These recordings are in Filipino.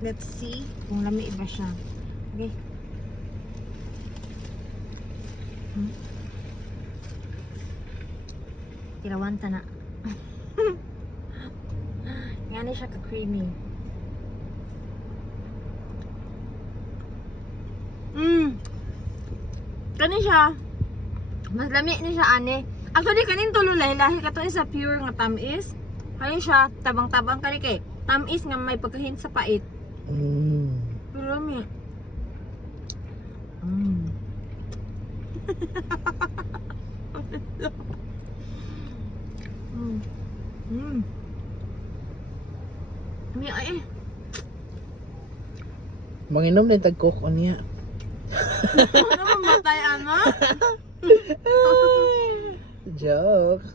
Let's see kung lami iba siya. Okay. Tirawan ta na. Ngani siya ka-creamy. Kani siya. Mas lami ni siya ani. Actually kanin tulo lahi kato sa pure nga tamis. Kani siya tabang-tabang kani kay tamis nga may pagkahin sa pait. Pero lami. Lami ay. Manginom din tag-coke niya. Ano mamatay ano? Joke.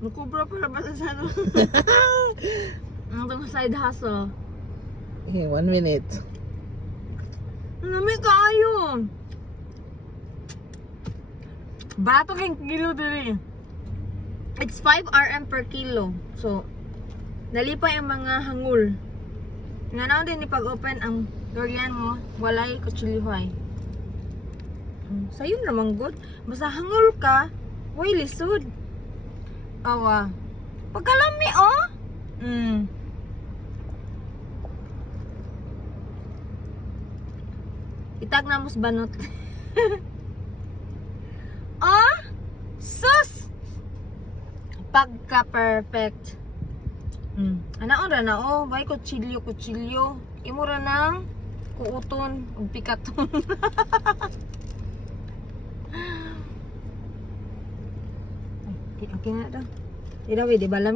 Nakubra pala ba sa ano? Ang itong side hustle. Okay, 1 minute. Lami kaayo. Barato kayong kilo diri. It's 5 RM per kilo. So, nalipay ang mga hangul. Nga na din ipag-open ang durian mo, walay kutsilihoy. Sayon naman good. Basta hangul ka, way lisod. Awa. Pagkalami oh. Itag na mo sa banot. Oh! Sus! Pagka-perfect. Anaon ra na oh, bay kutsilyo. Imo ra nang kuuton ug pikaton. Okay na daw. Di ba lami